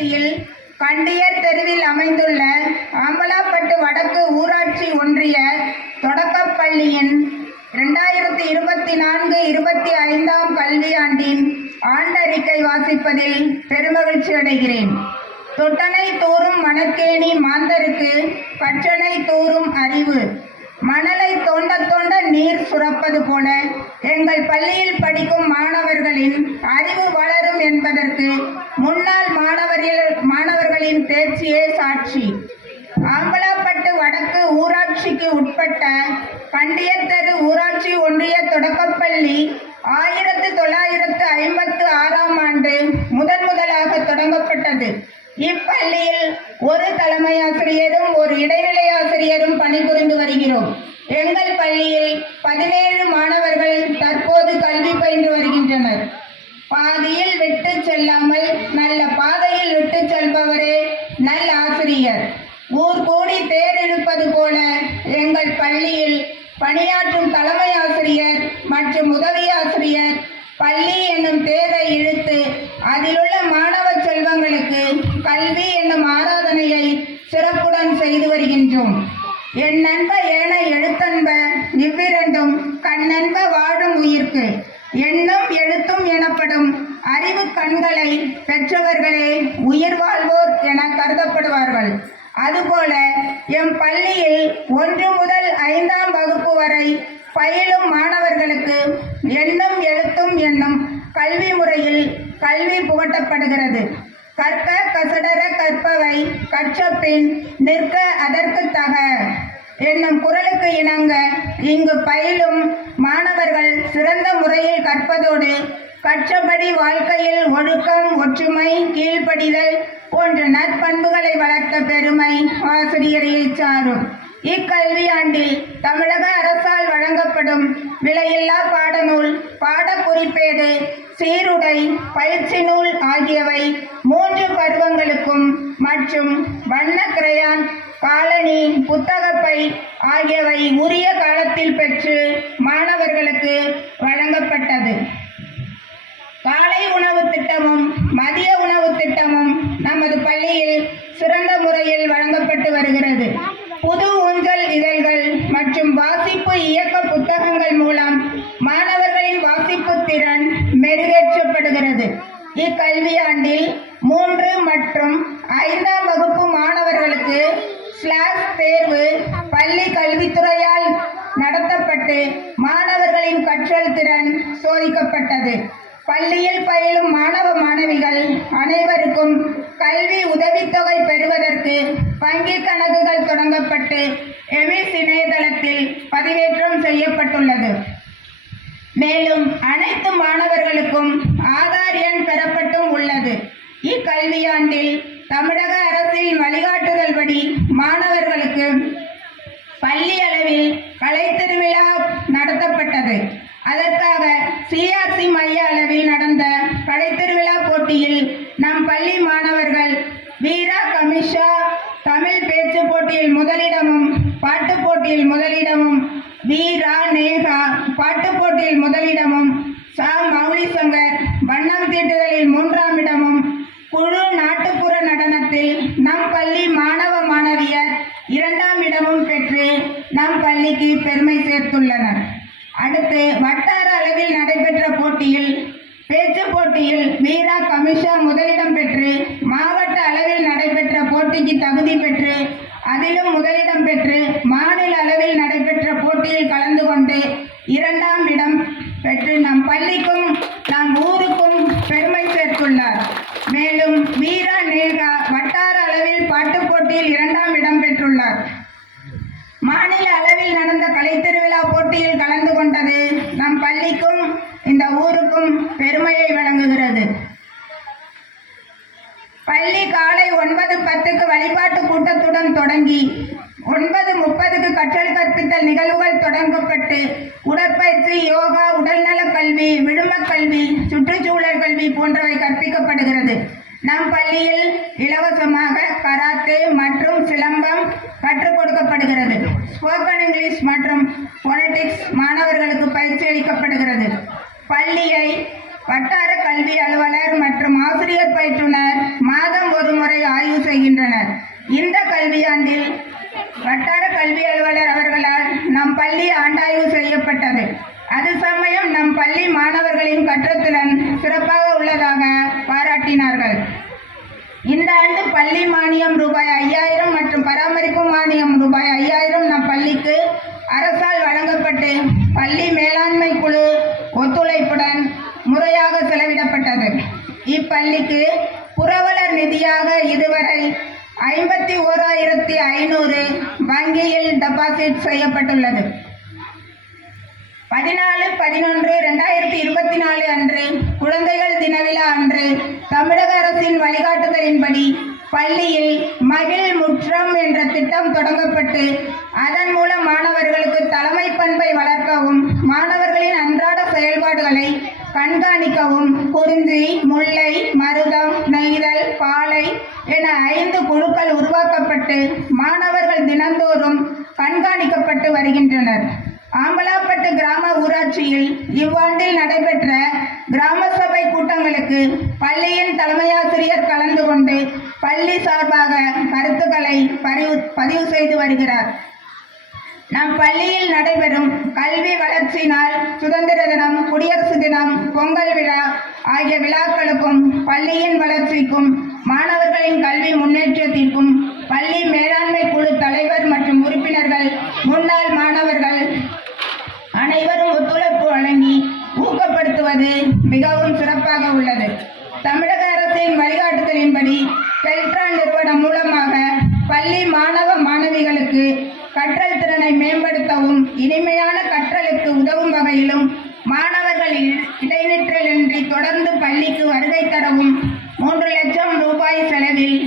ஊராட்சியில் கண்டியர் தெருவில் அமைந்துள்ள ஆம்பலாப்பட்டு வடக்கு ஊராட்சி ஒன்றிய தொடக்கப்பள்ளியின் 2024-25 கல்வியாண்டின் ஆண்டறிக்கை வாசிப்பதில் பெருமகிழ்ச்சி அடைகிறேன். தொட்டனை தூறும் மணற்கேணி மாந்தருக்கு பற்றனை தூறும் அறிவு. மணலை தோண்ட தோண்ட நீர் சுரப்பது போல எங்கள் பள்ளியில் படிக்கும் மாணவர்களின் அறிவு வளரும் என்பதற்கு முன்னாள் மாணவர்களின் தேர்ச்சியே சாட்சி. ஆம்பலாப்பட்டு வடக்கு ஊராட்சிக்கு உட்பட்ட கண்டியத்தெரு ஊராட்சி ஒன்றிய தொடக்கப்பள்ளி 1956ஆம் ஆண்டு முதலாக தொடங்கப்பட்டது. இப்பள்ளியில் ஒரு தலைமை ஆசிரியரும் ஒரு இடைநிலை ஆசிரியரும் பணிபுரிந்து வருகிறோம். எங்கள் பள்ளியில் 17 மாணவர்கள் தற்போது கல்வி பயின்று வருகின்றனர். பாதியில் விட்டு செல்லாமல் நல்ல பாதையில் விட்டு செல்பவரே நல்ல ஆசிரியர். ஊர் கூடி தேர் இழுப்பது போல எங்கள் பள்ளியில் பணியாற்றும் தலைமை ஆசிரியர் மற்றும் உதவி ஆசிரியர் பள்ளி என்னும் தேரை இழுத்து அதிலுள்ள மாணவ செல்வங்களுக்கு கல்வி என்னும் ஆராதனையை சிறப்புடன் செய்து வருகின்றோம். என் நண்ப ஏன எழுத்தன்ப இவ்விரண்டும் கண்ணன்ப வாழும் உயிர்க்கு எண்ணும் எழுத்தும் எனப்படும் அறிவு கண்களை பெற்றவர்களே உயிர் வாழ்வோர் என கருதப்படுவார்கள். அதுபோல எம் பள்ளியில் 1 முதல் 5ஆம் வகுப்பு வரை பயிலும் மாணவர்களுக்கு எண்ணும் எழுத்தும் என்னும் கல்வி முறையில் கல்வி புகட்டப்படுகிறது. கற்க கசடர கற்பவை கற்ற பின் நிற்க அதற்கு தக என்னும் குறளுக்கு இணங்க இங்கு பயிலும் மாணவர்கள் சிறந்த முறையில் கற்பதோடு கற்றபடி வாழ்க்கையில் ஒழுக்கம், ஒற்றுமை, கீழ்ப்படிதல் போன்ற நற்பண்புகளை வளர்த்த பெருமை ஆசிரியரையை சாரும். இக்கல்வியாண்டில் தமிழக அரசால் வழங்கப்படும் விலையில்லா பாடநூல், பாடக்குறிப்பேடு, சீருடை, பயிற்சி நூல் ஆகியவை 3 பருவங்களுக்கும் மற்றும் வண்ண கிரையான், காலணி, புத்தகப்பை ஆகியவை உரிய காலத்தில் பெற்று மாணவர்களுக்கு வழங்கப்பட்டது. காலை உணவு திட்டமும் மதிய உணவு திட்டமும் நமது பள்ளியில் சிறந்த முறையில் வழங்கப்பட்டு வருகிறது. புது ஊஞ்சல் இதழ்கள் மற்றும் வாசிப்பு இயக்க புத்தகங்கள் மூலம் மாணவர்களின் வாசிப்பு திறன் மெருகேற்றப்படுகிறது. இக்கல்வியாண்டில் 3 மற்றும் 5ஆம் வகுப்பு மாணவர்களுக்கு ஸ்லாஷ் தேர்வு பள்ளி கல்வித்துறையால் நடத்தப்பட்டு மாணவர்களின் கற்றல் திறன் சோதிக்கப்பட்டது. பள்ளியில் பயிலும் மாணவ மாணவிகள் அனைவருக்கும் கல்வி உதவித்தொகை பெறுவதற்கு வங்கி கணக்குகள் தொடங்கப்பட்டு எமிஸ் இணையதளத்தில் பதிவேற்றம் செய்யப்பட்டுள்ளது. மேலும் அனைத்து மாணவர்களுக்கும் ஆதார் எண் பெறப்பட்டும் உள்ளது. இக்கல்வியாண்டில் தமிழக அரசின் வழிகாட்டுதல் படி மாணவர்களுக்கு பள்ளி அளவில் கலைத்திருவிழா நடத்தப்பட்டது. அதற்காக சிஆர்சி மைய அளவில் நடந்த கலைத்திருவிழா போட்டியில் நம் பள்ளி மாணவர்கள் வீரா கமிஷா தமிழ் பேச்சு போட்டியில் முதலிடமும், பாட்டு போட்டியில் முதலிடமும், வீரா நேகா பாட்டு போட்டியில் முதலிடமும், சா மௌலிசங்கர் வண்ணம் தீட்டுதலில் 3ஆம் இடமும், குழு நாட்டுப்புற நடனத்தில் நம் பள்ளி மாணவ மாணவியர் 2ஆம் இடமும் பெற்று நம் பள்ளிக்கு பெருமை சேர்த்துள்ளனர். அடுத்து வட்டார அளவில் நடைபெற்ற போட்டியில் பேச்சு போட்டியில் வீரா கமிஷா முதலிடம் பெற்று மாவட்ட அளவில் நடைபெற்ற போட்டிக்கு தகுதி பெற்று அதிலும் முதலிடம் பெற்று மாநில அளவில் நடைபெற்ற போட்டியில் கலந்து கொண்டு 2ஆம் இடம் பெற்று நம் பள்ளிக்கும் நம் ஊருக்கும் பெருமை சேர்த்துள்ளார். மேலும் வீரா நேகா வட்டார அளவில் பாட்டு போட்டியில் 2ஆம் இடம் பெற்றுள்ளார். மாநில அளவில் நடந்த கலைத்திருவிழா போட்டியில் கலந்து கொண்டது நம் பள்ளிக்கும் இந்த ஊருக்கும் பெருமையை வழங்குகிறது. பள்ளி காலை 9:10க்கு வழிபாட்டு கூட்டத்துடன் தொடங்கி 9:30க்கு கற்றல் கற்பித்தல் நிகழ்வுகள் தொடங்கப்பட்டு உடற்பயிற்சி, யோகா, உடல்நல கல்வி, விழும கல்வி, சுற்றுச்சூழல் கல்வி போன்றவை கற்பிக்கப்படுகிறது. நம் பள்ளியில் இலவசமாக கராத்தே மற்றும் சிலம்பம் கற்றுக் கொடுக்கப்படுகிறது. ஸ்போக்கன் இங்கிலீஷ் மற்றும் பொனடிக்ஸ் மாணவர்களுக்கு பயிற்சி அளிக்கப்படுகிறது. பள்ளியை வட்டார கல்வி அலுவலர் மற்றும் ஆசிரியர் பயிற்றுனர் மாதம் ஒரு இந்த ஆண்டு பள்ளி மானியம் ரூபாய் 5000 மற்றும் பராமரிப்பு மானியம் ரூபாய் 5000 நம் பள்ளிக்கு அரசால் வழங்கப்பட்டு பள்ளி மேலாண்மை குழு ஒத்துழைப்புடன் முறையாக செலவிடப்பட்டது. இப்பள்ளிக்கு புரவலர் நிதியாக இதுவரை 51,500 வங்கியில் டெபாசிட் செய்யப்பட்டுள்ளது. 14/11/2024 அன்று குழந்தைகள் தின விழா அன்று தமிழக அரசின் வழிகாட்டுதலின்படி பள்ளியில் மகிழ் முற்றம் என்ற திட்டம் தொடங்கப்பட்டு அதன் மூலம் மாணவர்களுக்கு தலைமை பண்பை வளர்க்கவும் மாணவர்களின் அன்றாட செயல்பாடுகளை கண்காணிக்கவும் குறிஞ்சி, முல்லை, மருதம், நெய்தல், பாலை என 5 குழுக்கள் உருவாக்கப்பட்டு மாணவர்கள் தினந்தோறும் கண்காணிக்கப்பட்டு வருகின்றனர். ஆம்பலாப்பட்டு கிராம ஊராட்சியில் இவ்வாண்டில் நடைபெற்ற கிராம சபை கூட்டங்களுக்கு பள்ளியின் தலைமையாசிரியர் கலந்து கொண்டு பள்ளி சார்பாக கருத்துக்களை பதிவு செய்து வருகிறார். நம் பள்ளியில் நடைபெறும் கல்வி வளர்ச்சி நாள், சுதந்திர தினம், குடியரசு தினம், பொங்கல் விழா ஆகிய விழாக்களுக்கும் பள்ளியின் வளர்ச்சிக்கும் மாணவர்களின் கல்வி முன்னேற்றத்திற்கும் பள்ளி மேலாண்மை குழு தலைவர் மற்றும் உறுப்பினர்கள், முன்னாள் மாணவர்கள் அனைவரும் ஒத்துழைப்பு வழங்கி ஊக்கப்படுத்துவது மிகவும் சிறப்பாக உள்ளது. தமிழக அரசின் வழிகாட்டுதலின்படி பெல்ட்ரான் நிறுவனம் மூலமாக பள்ளி மாணவ மாணவிகளுக்கு கற்றல் திறனை மேம்படுத்தவும் இனிமையான கற்றலுக்கு உதவும் வகையிலும் மாணவர்கள் இடைநிற்றலின்றி தொடர்ந்து பள்ளிக்கு வருகை தரவும் 3 லட்சம் ரூபாய் செலவில்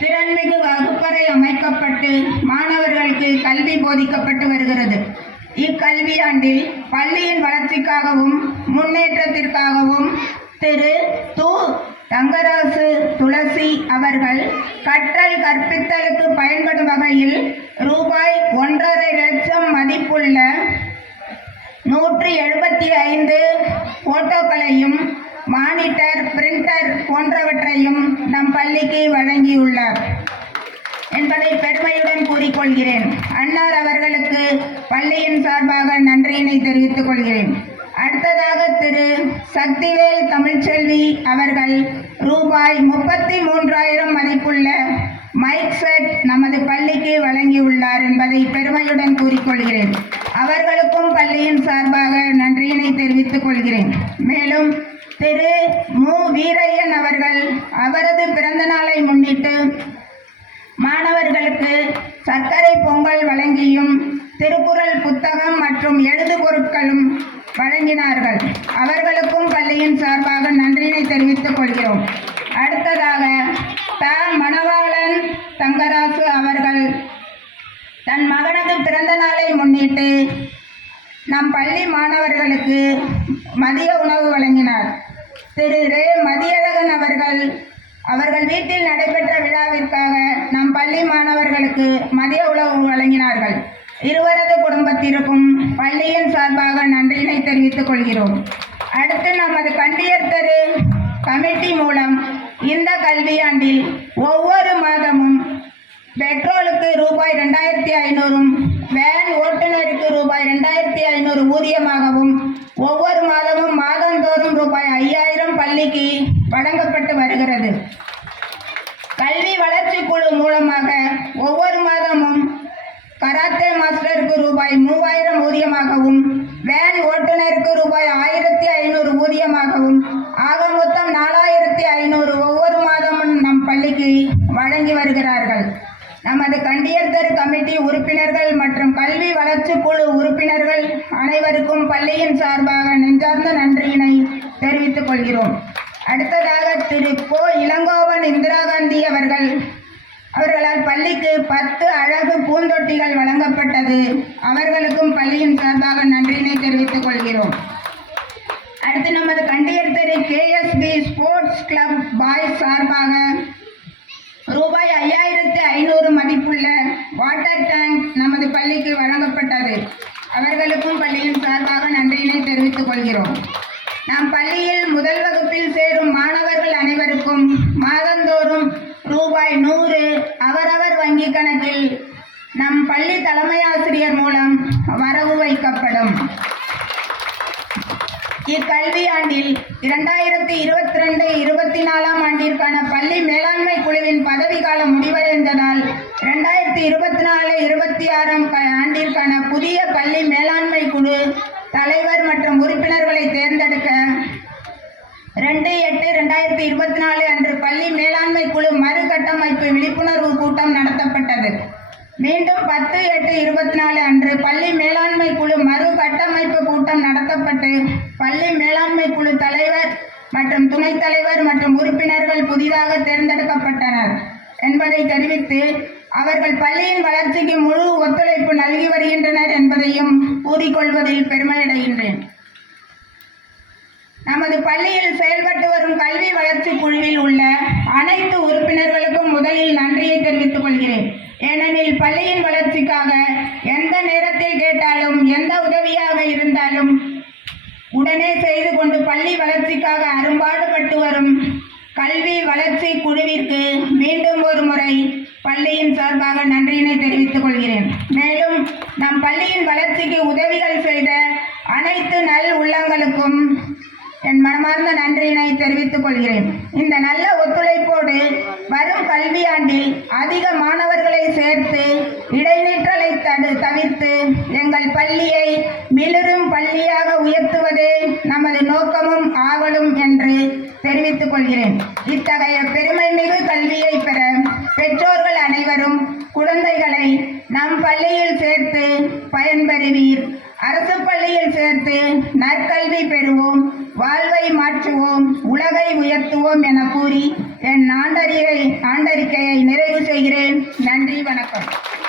திறன்மிகு வகுப்பறை அமைக்கப்பட்டு மாணவர்களுக்கு கல்வி போதிக்கப்பட்டு வருகிறது. இக்கல்வியாண்டில் பள்ளியின் வளர்ச்சிக்காகவும் முன்னேற்றத்திற்காகவும் திரு தங்கராசு துளசி அவர்கள் கற்றல் கற்பித்தலுக்கு பயன்படும் வகையில் ரூபாய் 1.5 லட்சம் மதிப்புள்ள 175 போட்டோக்களையும் மானிட்டர், பிரிண்டர் போன்றவற்றையும் நம் பள்ளிக்கு வழங்கியுள்ளார் என்பதை பெருமையுடன் கூறிக்கொள்கிறேன். அன்னார் அவர்களுக்கு பள்ளியின் சார்பாக நன்றியினை தெரிவித்துக் கொள்கிறேன். அடுத்ததாக திரு சக்திவேல் தமிழ்ச்செல்வி அவர்கள் ரூபாய் 33,000 மதிப்புள்ள மைக் செட் நமது பள்ளிக்கு வழங்கியுள்ளார் என்பதை பெருமையுடன் கூறிக்கொள்கிறேன். அவர்களுக்கும் பள்ளியின் சார்பாக நன்றியினை தெரிவித்துக் கொள்கிறேன். மேலும் திரு மு வீரையன் அவர்கள் அவரது பிறந்த நாளை முன்னிட்டு மாணவர்களுக்கு சர்க்கரை பொங்கல் வழங்கியும் திருக்குறள் புத்தகம் மற்றும் எழுது பொருட்களும் வழங்கினார்கள். அவர்களுக்கும் பள்ளியின் சார்பாக நன்றியினை தெரிவித்துக் கொள்கிறோம். அடுத்ததாக மணவாளன் தங்கராசு அவர்கள் தன் மகனது பிறந்த நாளை முன்னிட்டு நம் பள்ளி மாணவர்களுக்கு மதிய உணவு வழங்கினார். திரு ரே மதியழகன் அவர்கள் வீட்டில் நடைபெற்ற விழாவிற்காக நம் பள்ளி மாணவர்களுக்கு மதிய உணவு வழங்கினார்கள். இருவரது குடும்பத்திற்கும் பள்ளியின் சார்பாக நன்றியினை தெரிவித்துக் கொள்கிறோம். அடுத்து நமது கண்டியர் தெரு கமிட்டி மூலம் இந்த கல்வியாண்டில் ஒவ்வொரு மாதமும் பெட்ரோலுக்கு ரூபாய் 2,500, வேன் ஓட்டுநருக்கு ரூபாய் 2,500 ஊதியமாகவும் ஒவ்வொரு மாதமும் மாதந்தோறும் ரூபாய் 5,000 பள்ளிக்கு வழங்கப்பட்டு வருகிறது. கல்வி வளர்ச்சி குழு மூலமாக ஒவ்வொரு மாதமும் கராத்தே மாஸ்டருக்கு ரூபாய் 3,000 ஊதியமாகவும் வேன் ஓட்டுநருக்கு ரூபாய் 1,500 ஊதியமாகவும் ஆக மொத்தம் 4,500 ஒவ்வொரு மாதமும் நம் பள்ளிக்கு வழங்கி வருகிறார்கள். நமது கண்டியர் தெரு கமிட்டி உறுப்பினர்கள் மற்றும் கல்வி வளர்ச்சி குழு உறுப்பினர்கள் அனைவருக்கும் பள்ளியின் சார்பாக நெஞ்சார்ந்த நன்றியினை தெரிவித்துக் கொள்கிறோம். அடுத்ததாக திரு இளங்கோவன் இந்திரா காந்தி அவர்களால் பள்ளிக்கு 10 அழகு பூந்தொட்டிகள் வழங்கப்பட்டது. அவர்களுக்கும் பள்ளியின் சார்பாக நன்றியினை தெரிவித்துக் கொள்கிறோம். அடுத்து நமது கண்டியர் தெரு KSB ஸ்போர்ட்ஸ் கிளப் பாய்ஸ் சார்பாக ரூபாய் 5,500 மதிப்புள்ள வாட்டர் டேங்க் நமது பள்ளிக்கு வழங்கப்பட்டது. அவர்களுக்கும் பள்ளியின் சார்பாக நன்றியினை தெரிவித்துக் கொள்கிறோம். நம் பள்ளியில் முதல் வகுப்பில் சேரும் மாணவர்கள் அனைவருக்கும் மாதந்தோறும் ரூபாய் 100 அவரவர் வங்கி கணக்கில் நம் பள்ளி தலைமை ஆசிரியர் மூலம் வரவு வைக்கப்படும். இக்கல்வியாண்டில் 2022-24 ஆண்டிற்கான பள்ளி மேலாண்மை குழுவின் பதவிக்காலம் முடிவடைந்ததால் 2024-26 ஆண்டிற்கான புதிய பள்ளி மேலாண்மை குழு தலைவர் மற்றும் உறுப்பினர்களை தேர்ந்தெடுக்க 2/8/2024 அன்று பள்ளி மேலாண்மை குழு மறுகட்டமைப்பு விழிப்புணர்வு கூட்டம் நடத்தப்பட்டது. மீண்டும் 10/8/24 அன்று பள்ளி மேலாண்மை குழு மறுகட்டமைப்பு கூட்டம் நடத்தப்பட்டு பள்ளி மேலாண்மை குழு தலைவர் மற்றும் துணைத் தலைவர் மற்றும் உறுப்பினர்கள் புதிதாக தேர்ந்தெடுக்கப்பட்டனர் என்பதை தெரிவித்து அவர்கள் பள்ளியின் வளர்ச்சிக்கு முழு ஒத்துழைப்பு நல்கி வருகின்றனர் என்பதையும் கூறிக்கொள்வதில் பெருமையடைகின்றேன். நமது பள்ளியில் செயல்பட்டு வரும் கல்வி வளர்ச்சி குழுவில் உள்ள அனைத்து உறுப்பினர்களுக்கும் முதலில் நன்றியை தெரிவித்துக் கொள்கிறேன். ஏனெனில் பள்ளியின் வளர்ச்சிக்காக எந்த நேரத்தில் கேட்டாலும் எந்த உதவியாக இருந்தாலும் உடனே செய்து கொண்டு பள்ளி வளர்ச்சிக்காக அரும்பாடுபட்டு வரும் கல்வி வளர்ச்சி குழுவிற்கு மீண்டும் ஒரு முறை பள்ளியின் சார்பாக நன்றியினை தெரிவித்துக் கொள்கிறேன். மேலும் நம் பள்ளியின் வளர்ச்சிக்கு உதவிகள் செய்த அனைத்து நல் உள்ளங்களுக்கும் என் மனமார்ந்த நன்றியினை தெரிவித்துக் கொள்கிறேன். இந்த நல்ல ஒத்துழைப்போடு வரும் கல்வியாண்டில் அதிக மாணவர்களை சேர்த்து இடைநிற்றலை தவிர்த்து எங்கள் பள்ளியை மிளிரும் பள்ளியாக உயர்த்துவதே நமது நோக்கமும் ஆவலும் என்று தெரிவித்துக் கொள்கிறேன். இத்தகைய பெருமைமிகு கல்வியை பெற பெற்றோர்கள் அனைவரும் குழந்தைகளை நம் பள்ளியில் சேர்த்து பயன்பெறுவீர். அரசு பள்ளியில் சேர்த்து நற்கல்வி பெறுவோம், வாழ்வை மாற்றுவோம், உலகை உயர்த்துவோம் என கூறி என் ஆண்டறிக்கையை நிறைவு செய்கிறேன். நன்றி, வணக்கம்.